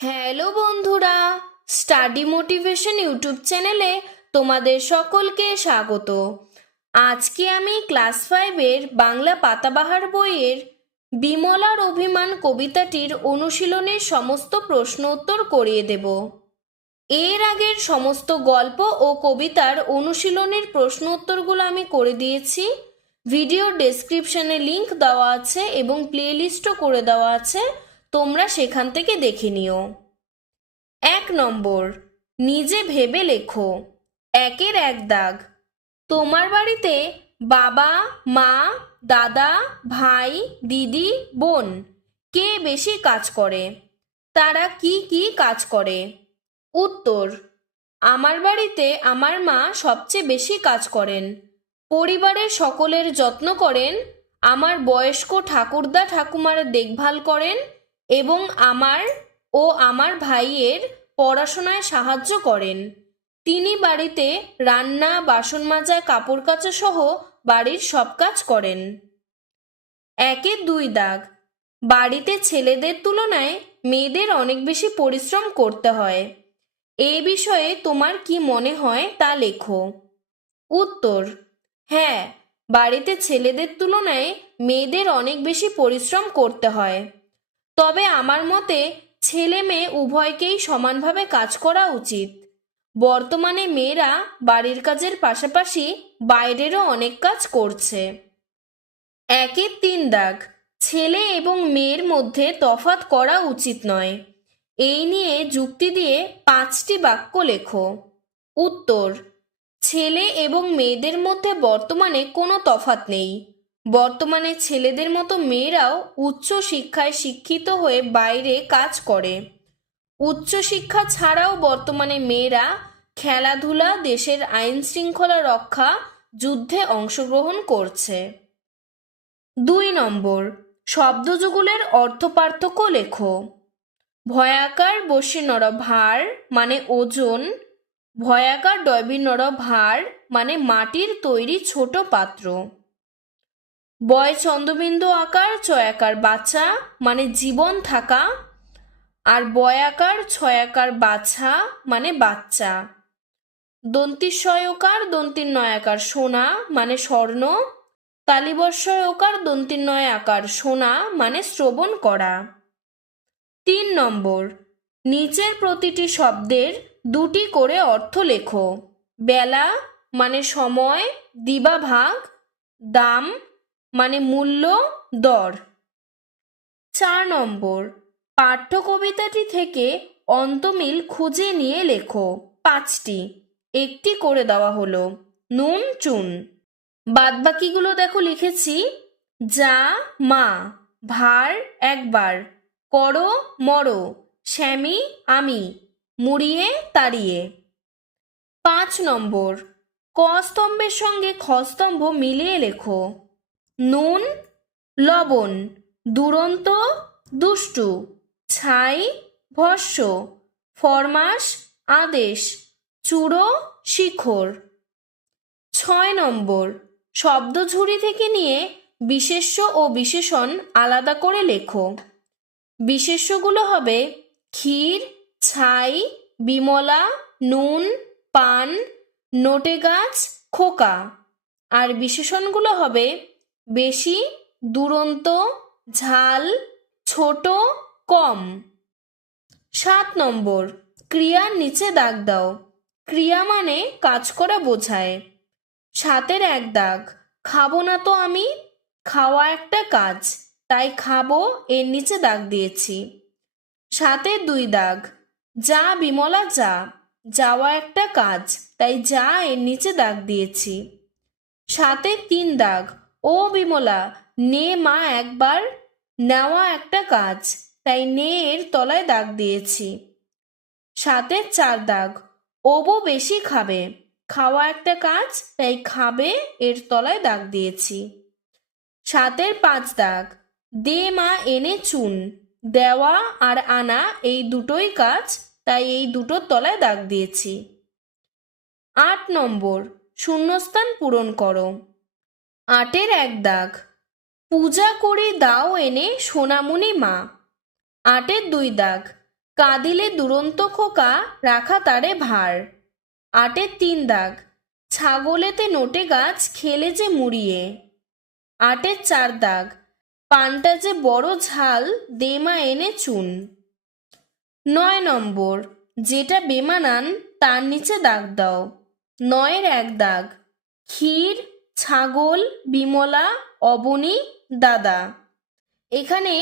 Hello বন্ধুরা, study motivation YouTube চ্যানেলে তোমাদের সকলকে স্বাগত। আজকে আমি ক্লাস 5-এর বাংলা পাতাবাহার বইয়ের বিমলার অভিমান কবিতাটির অনুশীলনের সমস্ত প্রশ্ন উত্তর করিয়ে দেব। এর আগের সমস্ত গল্প ও কবিতার অনুশীলনের প্রশ্ন উত্তরগুলো আমি করে দিয়েছি। ভিডিওর ডেসক্রিপশনে লিংক দেওয়া আছে এবং প্লেলিস্টও করে দেওয়া আছে, তোমরা সেখান থেকে দেখে নিও। 1 নম্বর, নিজে ভেবে লেখো। 1-এর 1 দাগ। তোমার বাড়িতে বাবা, মা, দাদা, ভাই, দিদি, বোন কে বেশি কাজ করে? তারা কি কি কাজ করে? উত্তর, আমার বাড়িতে আমার মা সবচেয়ে বেশি কাজ করেন। পরিবারের সকলের যত্ন করেন, আমার বয়স্ক ঠাকুরদা ঠাকুমার দেখভাল করেন এবং আমার ভাইয়ের পড়াশোনায় সাহায্য করেন। তিনি বাড়িতে রান্না, বাসন মাজা, কাপড় কাচা সহ বাড়ির সব কাজ করেন। 1-এর 2 দাগ। বাড়িতে ছেলেদের তুলনায় মেয়েদের অনেক বেশি পরিশ্রম করতে হয়। এই বিষয়ে তোমার কি মনে হয় তা লেখো। উত্তর, হ্যাঁ, বাড়িতে ছেলেদের তুলনায় মেয়েদের অনেক বেশি পরিশ্রম করতে হয়। তবে আমার মতে ছেলে মেয়ে উভয়কেই সমানভাবে কাজ করা উচিত। বর্তমানে মেয়েরা বাড়ির কাজের পাশাপাশি বাইরেরও অনেক কাজ করছে। 1-এর 3 দাগ। ছেলে এবং মেয়ের মধ্যে তফাৎ করা উচিত নয়। এই নিয়ে যুক্তি দিয়ে 5টি বাক্য লেখো। উত্তর, ছেলে এবং মেয়েদের মধ্যে বর্তমানে কোনো তফাৎ নেই। বর্তমানে ছেলেদের মতো মেয়েরাও উচ্চ শিক্ষায় শিক্ষিত হয়ে বাইরে কাজ করে। উচ্চশিক্ষা ছাড়াও বর্তমানে মেয়েরা খেলাধুলা, দেশের আইন শৃঙ্খলা রক্ষা, যুদ্ধে অংশগ্রহণ করছে। 2 নম্বর, শব্দযুগলের অর্থ পার্থক্য লেখো। ভয়াকার বসিনর ভার মানে ওজন, ভয়াকার ডয়বিনর ভার মানে মাটির তৈরি ছোট পাত্র। বয় চন্দ্রবিন্দু আকার চয়াকার বাচ্চা মানে জীবন থাকা, আর বয়াকার ছয়াকার বাছা মানে বাচ্চা। দন্তিস্বয়কার দন্তির আকার সোনা মানে স্বর্ণ, তালিবস্বয়কার দন্তির আকার সোনা মানে শ্রবণ করা। 3 নম্বর, নিচের প্রতিটি শব্দের 2টি করে অর্থ লেখো। বেলা মানে সময়, দিবাভাগ, দাম মানে মূল্য, দর। 4 নম্বর, পাঠ্য কবিতাটি থেকে অন্তমিল খুঁজে নিয়ে লেখো 5টি। 1টি করে দেওয়া হলো। নুন চুন। বাদবাকিগুলো দেখো লিখেছি। যা মা, ভার একবার, করো মরো, শ্যামি আমি, মুড়িয়ে তাড়িয়ে। 5 নম্বর, ক স্তম্ভের সঙ্গে খ স্তম্ভ মিলিয়ে লেখো। নুন লবণ, দুরন্ত দুষ্টু, ছাই ভস্য, ফরমাস আদেশ, চূড়ো শিখর। 6 নম্বর, শব্দঝুড়ি থেকে নিয়ে বিশেষ্য ও বিশেষণ আলাদা করে লেখো। বিশেষ্যগুলো হবে ক্ষীর, ছাই, বিমলা, নুন, পান, নোটে গাছ, খোকা। আর বিশেষণগুলো হবে বেশি, দুরন্ত, ঝাল, ছোট, কম। 7 নম্বর, ক্রিয়ার নিচে দাগ দাও। ক্রিয়া মানে কাজ করা বোঝায়। 7-এর 1 দাগ। খাবো না তো আমি, খাওয়া একটা কাজ, তাই খাবো এর নিচে দাগ দিয়েছি। 7-এর 2 দাগ। যা বিমলা যা, যাওয়া একটা কাজ, তাই যা এর নিচে দাগ দিয়েছি। 7-এর 3 দাগ। ও বিমলা, নে মা একবার, নেওয়া একটা কাজ, তাই নে এর তলায় দাগ দিয়েছি। 7-এর 4 দাগ। ওবো বেশি খাবে, খাওয়া একটা কাজ, তাই খাবে এর তলায় দাগ দিয়েছি। 7-এর 5 দাগ। দে মা এনে চুন, দেওয়া আর আনা এই দুটোই কাজ, তাই এই দুটোর তলায় দাগ দিয়েছি। 8 নম্বর, শূন্যস্থান পূরণ করো। 8-এর 1 দাগ। পূজা করে দাও এনে সোনামণি মা। 8-এর 2 দাগ। কাঁদিলে দুরন্ত খোকা রাখা তারে ভার। ৮-এর ৩ দাগ, ছাগলেতে নোটে গাছ খেলে যে মুড়িয়ে। ৮-এর ৪ দাগ, পানটা যে বড় ঝাল দে মা এনে চুন। ৯ নম্বর, যেটা বেমানান তার নিচে দাগ দাও। ৯-এর ১ দাগ, ক্ষীর, ছাগল, বিমলা, অবনী, দাদা। এখানে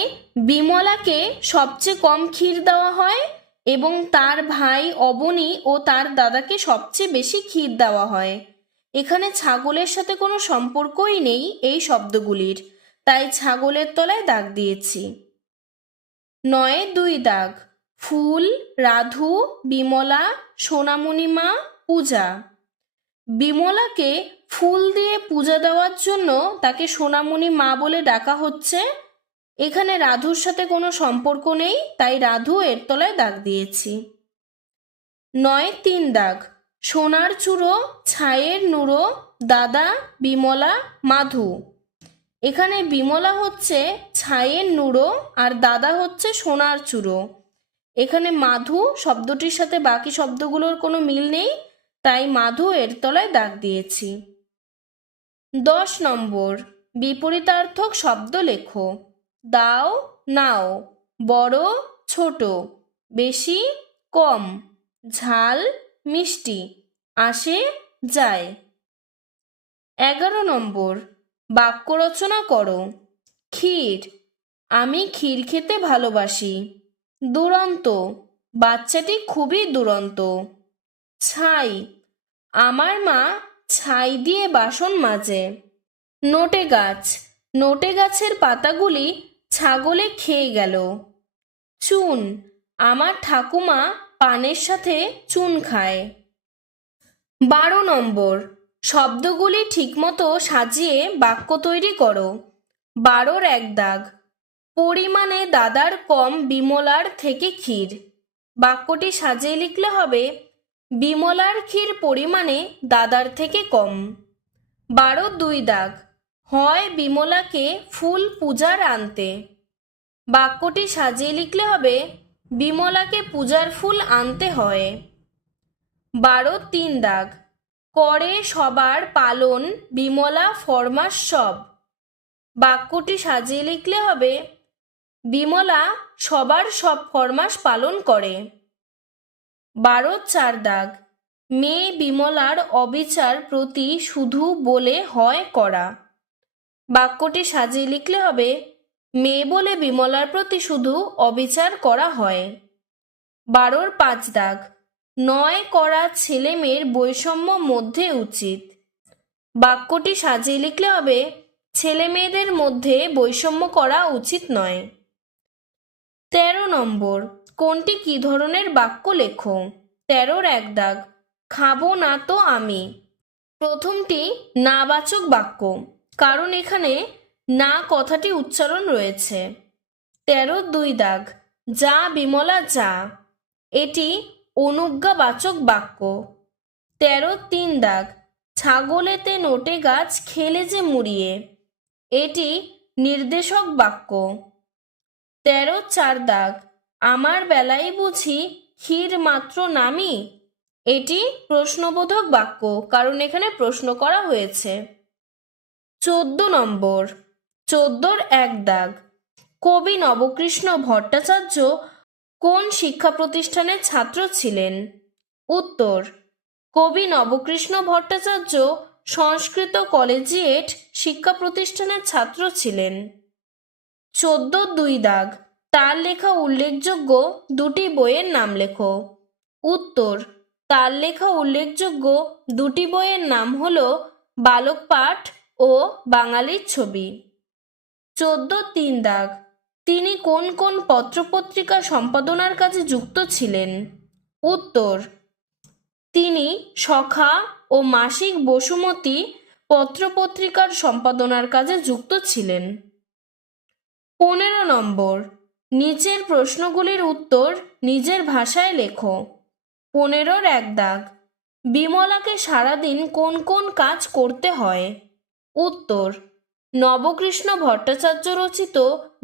বিমলাকে সবচেয়ে কম ক্ষীর দেওয়া হয় এবং তার ভাই অবনী ও তার দাদাকে সবচেয়ে বেশি ক্ষীর দেওয়া হয়। এখানে ছাগলের সাথে কোনো সম্পর্কই নেই এই শব্দগুলির, তাই ছাগলের তলায় দাগ দিয়েছি। ৯-এর ২ দাগ, ফুল, রাধু, বিমলা, সোনামণি মা, পূজা। বিমলাকে ফুল দিয়ে পূজা দেওয়ার জন্য তাকে সোনামণি মা বলে ডাকা হচ্ছে। এখানে রাধুর সাথে কোনো সম্পর্ক নেই, তাই রাধু এর তলায় দাগ দিয়েছি। ৯-এর ৩ দাগ, সোনার চূড়ো, ছায়ের নুড়ো, দাদা, বিমলা, মাধু। এখানে বিমলা হচ্ছে ছায়ের নুড়ো আর দাদা হচ্ছে সোনার চূড়ো। এখানে মাধু শব্দটির সাথে বাকি শব্দগুলোর কোনো মিল নেই, তাই মাধু এর তলায় দাগ দিয়েছি। ১০ নম্বর, বিপরীতার্থক শব্দ লেখো। দাও, নাও, বড়, ছোট, বেশি, কম, ঝাল, মিষ্টি, আসে, যায়। ১১ নম্বর, বাক্য রচনা করো। ক্ষীর, আমি ক্ষীর খেতে ভালোবাসি। দুরন্ত, বাচ্চাটি খুবই দুরন্ত। ছাই, আমার মা ছাই দিয়ে বাসন মাজে। নোটে গাছ, নোটে গাছের পাতাগুলি ছাগলে খেয়ে গেল। চুন, আমার ঠাকুমা পানের সাথে চুন খায়। ১২ নম্বর, শব্দগুলি ঠিকমতো সাজিয়ে বাক্য তৈরি করো। ১২-র ১ দাগ, পরিমাণে দাদার কম বিমলার থেকে ক্ষীর। বাক্যটি সাজিয়ে লিখলে হবে, বিমলার ক্ষীর পরিমাণে দাদার থেকে কম। ১২-র ২ দাগ, হয় বিমলাকে ফুল পূজার আনতে। বাক্যটি সাজিয়ে লিখলে হবে, বিমলাকে পূজার ফুল আনতে হয়। ১২-র ৩ দাগ, করে সবার পালন বিমলা ফরমাস সব। বাক্যটি সাজিয়ে লিখলে হবে, বিমলা সবার সব ফরমাস পালন করে। ১২-র ৪ দাগ, মেয়ে বিমলার অবিচার প্রতি শুধু বলে হয় করা। বাক্যটি সাজিয়ে লিখলে হবে, মেয়ে বলে বিমলার প্রতি শুধু অবিচার করা হয়। ১২-র ৫ দাগ, নয় করা ছেলে মেয়ের বৈষম্য মধ্যে উচিত। বাক্যটি সাজিয়ে লিখলে হবে, ছেলে মেয়েদের মধ্যে বৈষম্য করা উচিত নয়। ১৩ নম্বর, কোনটি কি ধরনের বাক্য লেখো। ১৩-র ১ দাগ, খাবো না তো আমি। প্রথমটি নাবাচক বাক্য, কারণ এখানে না কথাটি উচ্চারণ রয়েছে। ১৩-র ২ দাগ, যা বিমলা যা, এটি অনুজ্ঞাবাচক বাক্য। ১৩-র ৩ দাগ, ছাগলেতে নোটে গাছ খেলে যে মুড়িয়ে, এটি নির্দেশক বাক্য। ১৩-র ৪ দাগ, আমার বেলায় বুঝি ক্ষীর মাত্র নামি, এটি প্রশ্নবোধক বাক্য, কারণ এখানে প্রশ্ন করা হয়েছে। ১৪ নম্বর, ১৪-র ১ দাগ, কবি নবকৃষ্ণ ভট্টাচার্য কোন শিক্ষা প্রতিষ্ঠানের ছাত্র ছিলেন। উত্তর, কবি নবকৃষ্ণ ভট্টাচার্য সংস্কৃত কলেজিয়েট শিক্ষা প্রতিষ্ঠানের ছাত্র ছিলেন। ১৪-র ২ দাগ, তার লেখা উল্লেখযোগ্য দুটি বইয়ের নাম লেখো। উত্তর, তার লেখা উল্লেখযোগ্য দুটি বইয়ের নাম হল বালক পাঠ ও বাঙালির ছবি। ১৪-র ৩ দাগ, তিনি কোন কোন পত্রপত্রিকা সম্পাদনার কাজে যুক্ত ছিলেন। উত্তর, তিনি সখা ও মাসিক বসুমতী পত্রপত্রিকার সম্পাদনার কাজে যুক্ত ছিলেন। ১৫ নম্বর, নিচের প্রশ্নগুলির উত্তর নিজের ভাষায় লেখো। ১৫-র ১ দাগ, বিমলাকে সারাদিন কোন কোন কাজ করতে হয়। উত্তর, নবকৃষ্ণ ভট্টাচার্য রচিত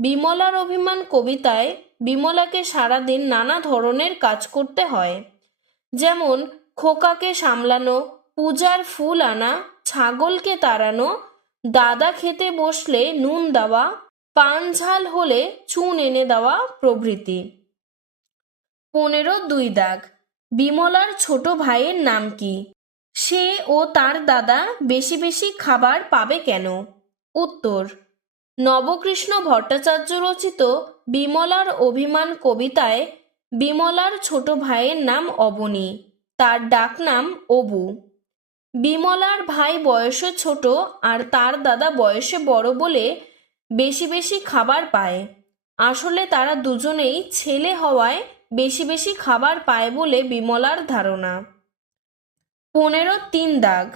বিমলার অভিমান কবিতায় বিমলাকে সারাদিন নানা ধরনের কাজ করতে হয়, যেমন খোকাকে সামলানো, পূজার ফুল আনা, ছাগলকে তাড়ানো, দাদা খেতে বসলে নুন দেওয়া, পান ঝাল হলে চুন এনে দেওয়া প্রভৃতি। 15 দাগ। বিমলার ছোট ভাইয়ের নাম কি? সে ও তার দাদা বেশি বেশি খাবার পাবে কেন? উত্তর, নবকৃষ্ণ ভট্টাচার্য রচিত বিমলার অভিমান কবিতায় বিমলার ছোট ভাইয়ের নাম অবনী, তার ডাকনাম অবু। বিমলার ভাই বয়সে ছোট আর তার দাদা বয়সে বড় বলে বেশি বেশি খাবার পায়। আসলে তারা দুজনেই ছেলে হওয়ায় বেশি বেশি খাবার পায় বলে বিমলার ধারণা। 15 দাগ।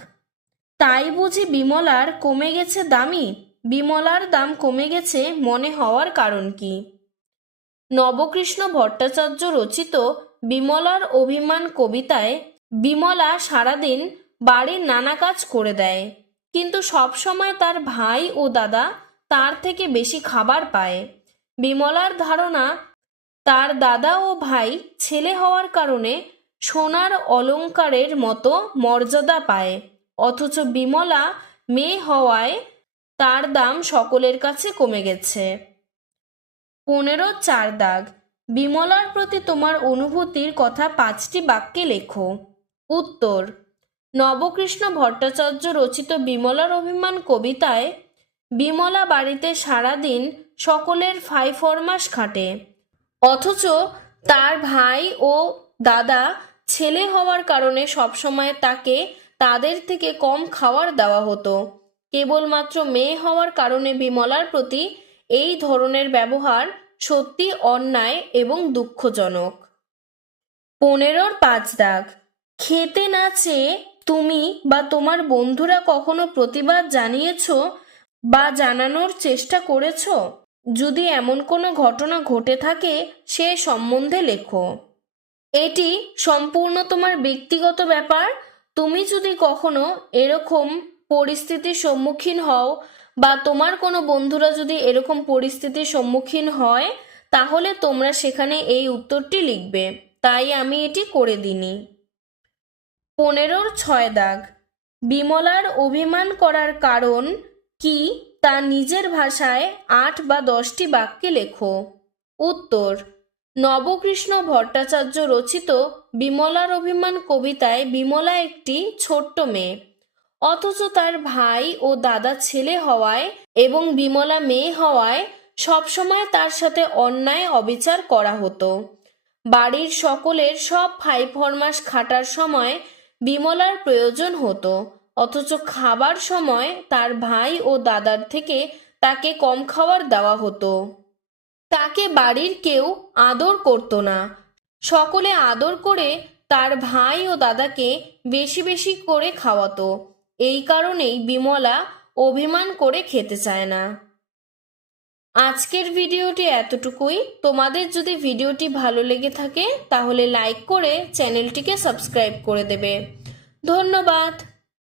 তাই বুঝি বিমলার কমে গেছে দামি? বিমলার দাম কমে গেছে মনে হওয়ার কারণ কি? নবকৃষ্ণ ভট্টাচার্য রচিত বিমলার অভিমান কবিতায় বিমলা সারাদিন বাড়ির নানা কাজ করে দেয়, কিন্তু সবসময় তার ভাই ও দাদা তার থেকে বেশি খাবার পায়। বিমলার ধারণা, তার দাদা ও ভাই ছেলে হওয়ার কারণে সোনার অলংকারের মতো মর্যাদা পায়, অথচ বিমলা মেয়ে হওয়ায় তার দাম সকলের কাছে কমে গেছে। 15 দাগ। বিমলার প্রতি তোমার অনুভূতির কথা 5টি বাক্যে লেখো। উত্তর, নবকৃষ্ণ ভট্টাচার্য রচিত বিমলার অভিমান কবিতায় বিমলা বাড়িতে সারাদিন সকলের ফাইফরমাস খাটে, অথচ তার ভাই ও দাদা ছেলে হওয়ার কারণে সবসময় তাকে তাদের থেকে কম খাবার দেওয়া হতো। কেবলমাত্র মেয়ে হওয়ার কারণে বিমলার প্রতি এই ধরনের ব্যবহার সত্যি অন্যায় এবং দুঃখজনক। 15 দাগ। খেতে না চেয়ে তুমি বা তোমার বন্ধুরা কখনো প্রতিবাদ জানিয়েছো বা জানানোর চেষ্টা করেছো? যদি এমন কোনো ঘটনা ঘটে থাকে সে সম্বন্ধে লেখো। এটি সম্পূর্ণ তোমার ব্যক্তিগত ব্যাপার। তুমি যদি কখনো এরকম পরিস্থিতির সম্মুখীন হও বা তোমার কোনো বন্ধুরা যদি এরকম পরিস্থিতির সম্মুখীন হয়, তাহলে তোমরা সেখানে এই উত্তরটি লিখবে, তাই আমি এটি করে দিইনি। 15 দাগ। বিমলার অভিমান করার কারণ কি তা নিজের ভাষায় 8 বা 10টি বাক্যে লেখো। উত্তর, নবকৃষ্ণ ভট্টাচার্য রচিত বিমলার অভিমান কবিতায় বিমলা একটি ছোট্ট মেয়ে, অথচ তার ভাই ও দাদা ছেলে হওয়ায় এবং বিমলা মেয়ে হওয়ায় সবসময় তার সাথে অন্যায় অবিচার করা হতো। বাড়ির সকলের সব ফাইফরমাস খাটার সময় বিমলার প্রয়োজন হতো, অথচ খাবার সময় তার ভাই ও দাদার থেকে তাকে কম খাবার দেওয়া হতো। তাকে বাড়ির কেউ আদর করতো না, সকলে আদর করে তার ভাই ও দাদাকে বেশি বেশি করে খাওয়াতো। এই কারণেই বিমলা অভিমান করে খেতে চায় না। আজকের ভিডিওটি এতটুকুই। তোমাদের যদি ভিডিওটি ভালো লেগে থাকে তাহলে লাইক করে চ্যানেলটিকে সাবস্ক্রাইব করে দেবে। ধন্যবাদ।